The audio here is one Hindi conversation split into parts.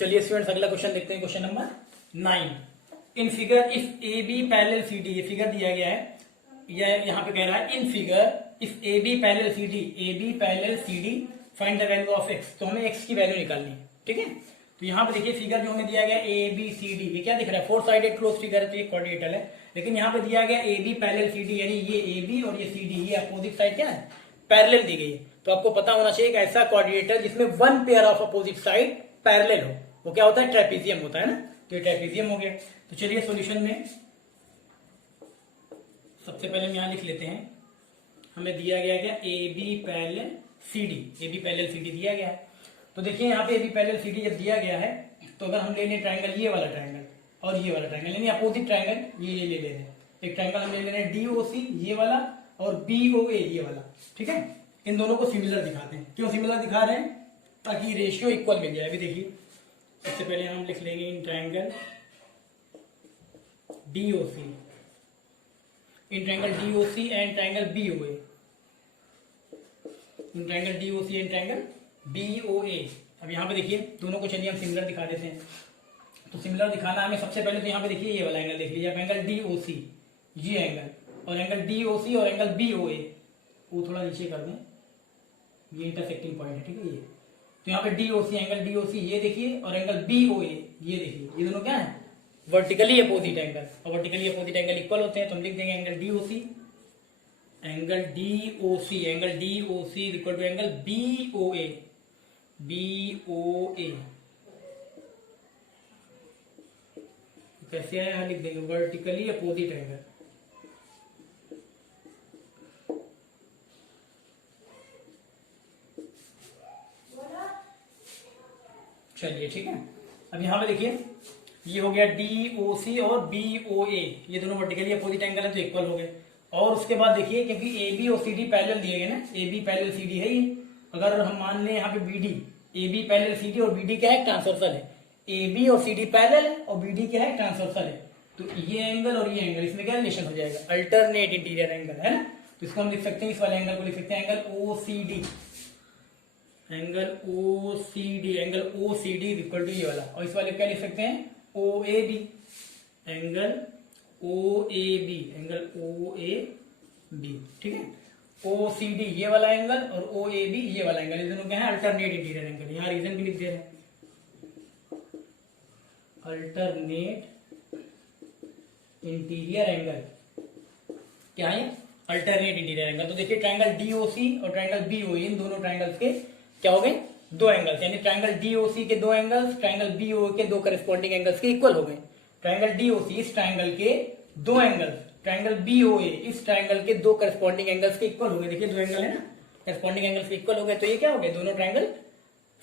चलिए स्टूडेंट्स अगला क्वेश्चन देखते हैं, question number 9। In figure if A B parallel C D, ये फिगर दिया गया है, यह यहाँ पे कह रहा है in figure if A B parallel C D, A B parallel C D find the value of x. तो हमें एक्स की वैल्यू निकालनी है, ठीक है। तो यहाँ पे देखिए फिगर जो हमें दिया गया ए बी सी डी, ये क्या दिख रहा है, 4 साइडेड क्लोज फिगर है, तो ये क्वाड्रिलेटरल है। लेकिन यहाँ पे दिया गया A B parallel C D, यानी ये ए बी और ये सी डी, ये अपोजिट साइड क्या है, पैरेलल दी गई है। तो आपको पता होना चाहिए कि ऐसा क्वाड्रिलेटर जिसमें one pair of opposite side parallel हो, वो क्या होता है, ट्रेपीजियम होता है ना। तो ये ट्रेपीजियम हो गया। तो चलिए सॉल्यूशन में सबसे पहले हम यहां लिख लेते हैं, हमें दिया गया क्या, A B parallel C D, A B parallel C D दिया गया है। तो देखिए यहाँ पे A B parallel C D जब दिया गया है, तो अगर हम ले लें ट्राइंगल, ये वाला ट्राइंगल और ये वाला ट्राइंगल, यानी अपोजिट ट्राइंगल ये ले रहे हैं। एक ट्राइंगल हम ले रहे हैं डी ओ सी ये वाला और बी ओ ए ये वाला, ठीक है। इन दोनों को सिमिलर दिखाते हैं। क्यों सिमिलर दिखा रहे हैं, ताकि रेशियो इक्वल मिल जाए। अभी देखिए सबसे पहले हम लिख लेंगे in triangle D O C, in triangle D O C and triangle B O A, in triangle D O C and triangle B O A. अब यहाँ पे देखिए दोनों को चलिए हम सिमिलर दिखा देते हैं। तो सिमिलर दिखाना हमें सबसे पहले, तो यहाँ पे देखिए ये वाला एंगल देख लीजिए, एंगल डी ओ सी ये एंगल, और एंगल डी ओ सी और एंगल बी ओ ए, वो थोड़ा नीचे कर दें, ये इंटरसेक्टिंग पॉइंट है, ठीक है। ये तो यहाँ पे D O C, angle D O सी ये देखिए, और एंगल बी ओ ए ये देखिए, ये दोनों क्या है, वर्टिकली अपोजिट एंगल, और वर्टिकली अपोजिट एंगल इक्वल होते हैं। तो हम लिख देंगे angle D O C, angle D O C, angle D O C equal to angle B O A, B O A. कैसे है, यहाँ लिख देंगे वर्टिकली अपोजिट एंगल। चलिए ठीक है। अब यहाँ पे देखिए ये हो गया डी ओ सी और बी ओ ए, ये दोनों वर्टिकली अपोजिट एंगल है तो इक्वल हो गए। और उसके बाद देखिए क्योंकि ए बी और सी डी पैरेलल दिए गए ना, A B parallel C D है ये, अगर हम मान लें यहाँ पे B D, A B parallel C D और बी डी क्या है, ट्रांसवर्सल है। ए बी और सी डी पैरेलल है और बी डी क्या है, ट्रांसवर्सल है। तो ये एंगल और ये एंगल, इसमें क्या रिलेशन हो जाएगा, अल्टरनेट इंटीरियर एंगल है ना। तो इसको हम लिख सकते हैं, इस वाले एंगल को लिख सकते हैं angle O C D, angle O C D, angle O C D equal to ये वाला। और इस वाले क्या लिख सकते हैं, O A B, angle O A B, angle O A B, ठीक है। ओ सी डी ये वाला एंगल और ओ ए बी ये वाला एंगल, ये दोनों क्या है, अल्टरनेट इंटीरियर एंगल। यहाँ रीजन भी लिख दे रहे हैं, अल्टरनेट इंटीरियर एंगल क्या है, अल्टरनेट इंटीरियर एंगल। तो देखिए ट्राइंगल डीओसी और ट्राइंगल बीओई, इन दोनों ट्राइंगल्स के क्या हो गए, दो एंगल्स, यानी ट्राइंगल डीओसी के दो एंगल्स ट्राइंगल बीओ के दो करस्पॉन्डिंग एंगल्स के इक्वल हो गए। ट्राइंगल डीओसी इस ट्राइंगल के दो एंगल्स, ट्राइंगल बीओए इस ट्राइंगल के दो करस्पॉन्डिंग एंगल्स के इक्वल हो गए। देखिए दो एंगल है ना, करस्पॉन्डिंग एंगल्स के इक्वल हो गए, तो ये क्या हो गए, दोनों ट्राइंगल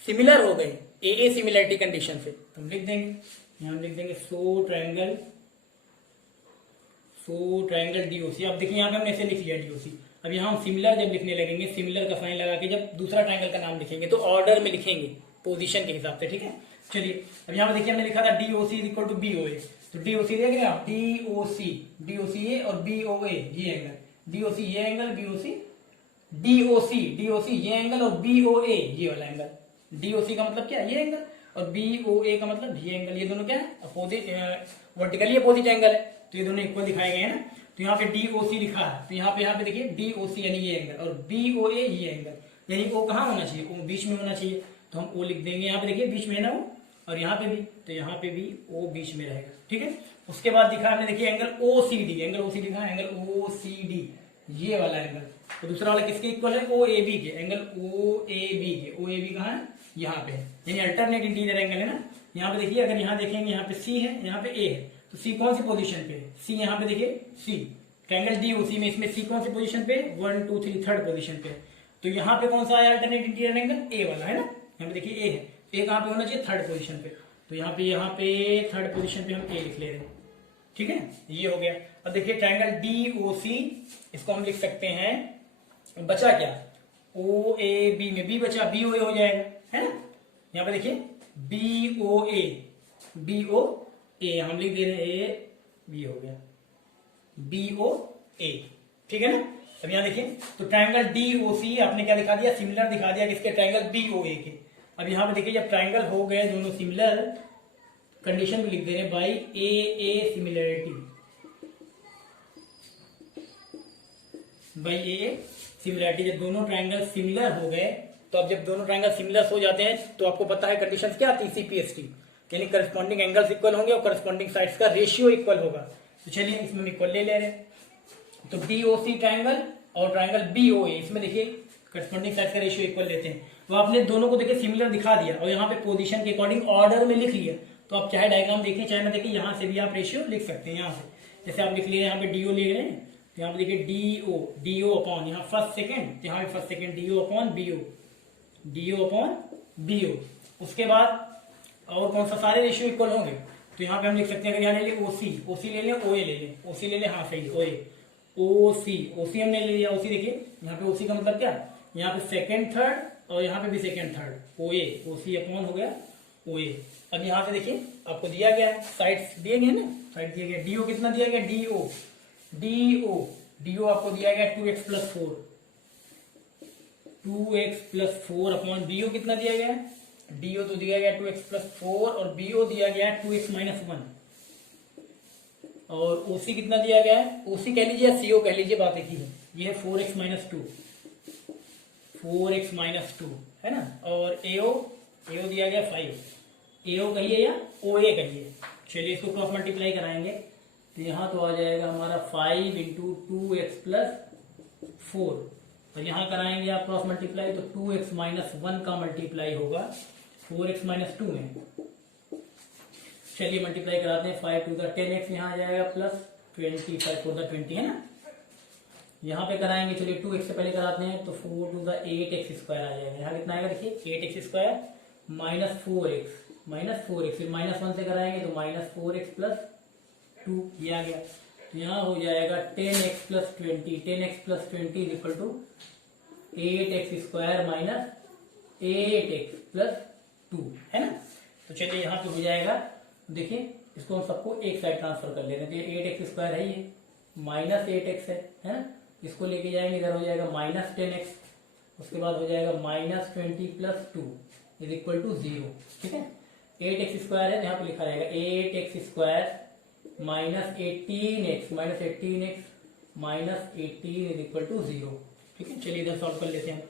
सिमिलर हो गए ए सिमिलरिटी कंडीशन से। तो हम लिख देंगे, यहां लिख देंगे सो ट्राइंगल डीओसी। अब देखिए यहाँ पे हमने ऐसे लिख लिया डीओसी। अब यहाँ हम सिमिलर जब लिखने लगेंगे, सिमिलर का साइन लगा के जब दूसरा ट्राइंगल का नाम लिखेंगे तो ऑर्डर में लिखेंगे, पोजीशन के हिसाब से, ठीक है। चलिए अब यहाँ पे देखिए हमने लिखा था डीओसी इक्वल टू बीओए, तो डीओसी देख रहे हैं आप, डीओसी ए और बीओए ये एंगल, डीओसी ये एंगल, डीओसी ये एंगल और बीओए ये वाला एंगल। डीओसी का मतलब क्या है, ये एंगल, और बीओए का मतलब ये एंगल, ये दोनों क्या है, अपोजिट वर्टिकली अपोजिट एंगल है, तो ये दोनों इक्वल दिखाए गए हैं ना। तो यहाँ पे डीओसी लिखा है, तो यहाँ पे देखिए डीओसी यानी ये एंगल और बीओए ये एंगल, यानी ओ कहाँ होना चाहिए, ओ बीच में होना चाहिए, तो हम ओ लिख देंगे। यहाँ पे देखिए बीच में है ना वो, और यहाँ पे भी, तो यहाँ पे भी ओ बीच में रहेगा, ठीक है। उसके बाद दिखा हमने देखिए एंगल ओसीडी, एंगल ओसीडी कहाँ है, एंगल ओसीडी ये वाला एंगल। तो दूसरा वाला किसके इक्वल है, ओ ए बी के, एंगल ओ ए बी के, ओ ए बी कहाँ है, यहाँ पे है, यानी अल्टरनेट इंटीरियर एंगल है ना। यहाँ पे देखिए अगर यहाँ देखेंगे, यहाँ पे सी है, यहाँ पे ए है, तो सी कौन सी पोजीशन पे है, सी यहाँ पे देखिए सी, ट्रायंगल डीओसी में इसमें सी कौन सी पोजीशन पे, 1 2 3 थर्ड पोजीशन पे। तो यहाँ पे कौन सा है अल्टरनेट इंटीरियर एंगल, ए वाला है ना। यहाँ पे देखिए ए है, ए कहाँ पे होना चाहिए, थर्ड पोजीशन पे, तो यहाँ पे थर्ड पोजीशन पे हम ए लिख ले रहे हैं, ठीक है। ये हो गया। अब देखिए ट्रायंगल डीओसी, इसको हम लिख सकते हैं, बचा क्या, ओ ए बी में बी बचा, बी ओ ए हो जाएगा, है ना। यहाँ पे देखिए बी ओ ए हम लिख दे रहे हैं, ए बी हो गया, बी ओ ए, ठीक है ना। अब यहाँ देखिए तो ट्रायंगल डीओसी आपने क्या दिखा दिया, सिमिलर दिखा दिया किसके, ट्रायंगल बीओए के। अब यहाँ पे देखिए जब ट्राइंगल हो गए दोनों सिमिलर, कंडीशन भी लिख दे रहे हैं by A similarity, by A similarity. जब दोनों ट्राइंगल सिमिलर हो गए, तो अब जब दोनों ट्राइंगल सिमिलर हो जाते हैं तो आपको पता है कंडीशन क्या आती है, CPST, यानी करस्पॉन्डिंग एंगल्स इक्वल होंगे और करस्पॉन्डिंग साइड्स का रेशियो इक्वल होगा। तो चलिए इसमें हम इक्वल ले ले रहे हैं। तो BOC ट्राइंगल और ट्राइंगल BOA, इसमें देखिए करस्पॉन्डिंग साइड्स का रेशियो इक्वल लेते हैं। तो आपने दोनों को देखिए सिमिलर दिखा दिया और यहाँ पे पोजीशन के अकॉर्डिंग ऑर्डर में लिख लिया। तो आप चाहे डायग्राम देखें चाहे ना देखें, यहाँ से भी आप रेशियो लिख सकते हैं। यहाँ से जैसे आप लिख लिए, यहाँ पे DO ले रहे हैं तो यहाँ पे देखिए DO अपॉन यहाँ फर्स्ट सेकेंड, यहाँ पे first second DO upon BO। उसके बाद और कौन सा, सारे रेशियो इक्वल होंगे। तो यहाँ पे हम लिख सकते हैं, अगर यहाँ ले लें OC ले लें, OA ले लें, OC ले लें, हाँ सही OC हमने ले लिया। OC देखिए यहाँ पे OC का मतलब क्या, यहाँ पे सेकेंड थर्ड और यहाँ पे भी सेकेंड थर्ड, OC अपॉन हो गया OA। अब यहाँ पे देखिए आपको दिया गया है, साइड्स दिए गए ना, साइड दिया गया। DO कितना दिया गया, DO आपको दिया गया 2x प्लस 4 अपॉन BO कितना दिया गया है, DO तो दिया गया 2x प्लस 4 और BO दिया गया 2x माइनस 1। और OC कितना दिया गया है, OC कह लीजिए या CO कह लीजिए, बात एक ही है। ये है 4x माइनस 2 है ना। और AO दिया गया 5, AO कहिए या OA कहिए। चलिए इसको क्रॉस मल्टीप्लाई कराएंगे तो यहाँ तो आ जाएगा हमारा 5 इंटू 2x प्लस 4, और यहाँ कराएंगे आप क्रॉस मल्टीप्लाई तो 2x माइनस 1 का मल्टीप्लाई होगा 4x माइनस 2 में। चलिए मल्टीप्लाई कराते हैं, 5 टू द 10x यहाँ आ जाएगा प्लस 20, 5 4 द 20 है ना। यहाँ पे कराएंगे, चलिए 2x से पहले कराते हैं तो 4 टू द 8x स्क्वायर आ जाएगा। यहाँ कितना आएगा देखिए 8x स्क्वायर माइनस 4x, फिर माइनस 1 से कराएंगे तो माइनस 4x प्लस 2 ये आ गया। तो यहाँ हो जाएगा 10x plus 20 is equal to 8x square minus 8x plus 2 है ना। तो चलिए यहाँ पे हो जाएगा, देखिए इसको हम सबको एक साइड ट्रांसफर कर लेते हैं। तो ये 8x स्क्वायर है, ये माइनस 8x है ना। इसको लेके जाएंगे, इधर हो जाएगा माइनस 10x, उसके बाद हो जाएगा minus 20 plus 2 is equal to 0। ठीक है, 8x स्क्वायर है, यहाँ पे लिखा रहेगा 8x square minus 18x minus 18 is equal to 0। ठीक है, चलिए इधर सॉल्व कर लेते हैं।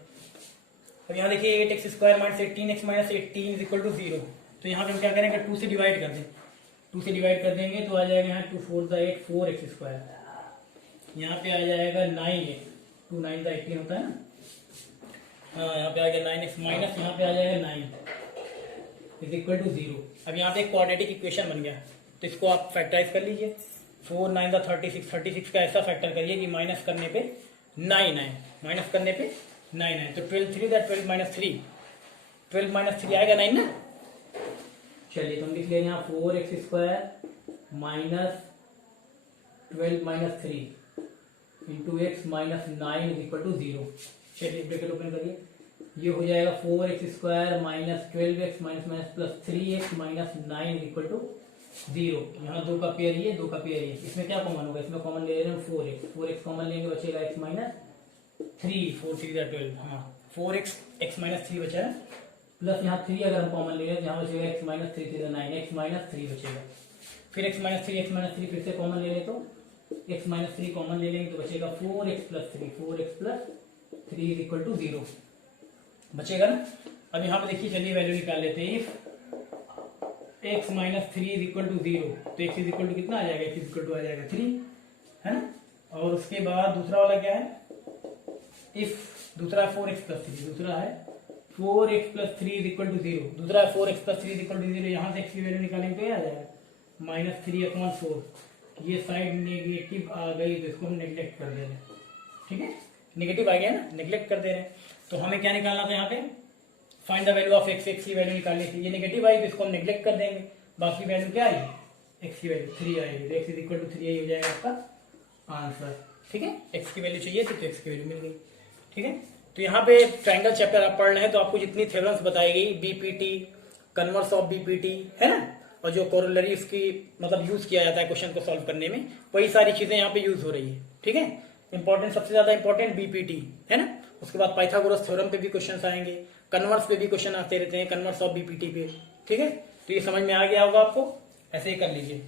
अब यहाँ देखिए 8x square minus 18x minus 18 is equal to 0। तो यहाँ पे हम क्या करेंगे, 2 से डिवाइड कर दें, 2 से डिवाइड कर देंगे तो आ जाएगा यहाँ 2 4 द 8 4x स्क्वायर, यहाँ पे आ जाएगा 9x, 2 9 द 18 होता है ना, हाँ यहाँ पे आ गया 9x माइनस यहाँ पे आ जाएगा 9 इज इक्वल टू 0। अब यहाँ पे एक क्वाड्रेटिक इक्वेशन बन गया, तो इसको आप फैक्टराइज कर लीजिए। 4 9 द 36 का ऐसा फैक्टर करिए कि माइनस करने पे 9 आए, माइनस करने पे 9 आए। तो 12 3 द 12 माइनस 3, 12 माइनस 3 आएगा 9 ना। चलिए तो हम लिख लेंगे यहाँ 4x square minus 12 minus 3 into x minus 9 is equal to 0। चलिए ब्रैकेट ओपन करिए, ये हो जाएगा 4x square minus 12x minus minus plus 3x minus 9 is equal to 0। यहाँ 2 का पेयर ये, 2 का पेयर ये, इसमें क्या कॉमन होगा, इसमें कॉमन ले रहे हैं 4x कॉमन लेंगे, बचेगा x माइनस 3, 4 3 12, हाँ 4x x माइनस 3 बचा है, प्लस यहाँ 3 अगर हम कॉमन ले रहे हैं यहाँ बचेगा x माइनस 3 3 9, x माइनस 3 बचेगा। फिर x माइनस 3 फिर से कॉमन ले लें तो x माइनस 3 कॉमन ले लेंगे तो बचेगा 4x plus 3 is equal to 0 बचेगा ना। अब यहाँ पे देखिए, चलिए वैल्यू निकाल लेते हैं। x minus 3 is equal to 0, तो x इज इक्वल टू कितना आ जाएगा, x इज इक्वल टू आ जाएगा 3 है ना। और उसके बाद दूसरा वाला क्या है, इफ दूसरा है 4x प्लस 3, दूसरा है 4x plus 3 is equal to 0, दूसरा है 4x plus 3 is equal to 0। यहाँ से x की वैल्यू निकालेंगे तो आ जाएगा माइनस 3/4। ये साइड नेगेटिव आ गई तो इसको हम नेग्लेक्ट कर दे रहे हैं। ठीक है, नेगेटिव आ गया ना, नेग्लेक्ट कर दे रहे हैं। तो हमें क्या निकालना था यहाँ पे, find the value of x, x की वैल्यू निकालनी थी। ये नेगेटिव आई तो इसको हम नेग्लेक्ट कर देंगे, बाकी वैल्यू क्या आई, x की वैल्यू 3 आएगी, तो x इज इक्वल टू 3 हो जाएगा आपका आंसर। ठीक है, x की वैल्यू चाहिए थी तो x की वैल्यू मिल गई। ठीक है, तो यहाँ पे ट्राइंगल चैप्टर आप पढ़ रहे हैं तो आपको जितनी थ्योरम्स बताई गई, बीपीटी, कन्वर्स ऑफ बीपीटी है ना, और जो कोरोलरी उसकी मतलब यूज किया जाता है क्वेश्चन को सॉल्व करने में, वही सारी चीजें यहाँ पे यूज हो रही है। ठीक है, इंपॉर्टेंट, सबसे ज्यादा इंपॉर्टेंट बीपीटी है ना। उसके बाद पाइथागोरस थ्योरम पे भी क्वेश्चन आएंगे, कन्वर्स पे भी क्वेश्चन आते रहते हैं, कन्वर्स ऑफ बीपीटी पे। ठीक है, तो ये समझ में आ गया होगा आपको, ऐसे ही कर लीजिए।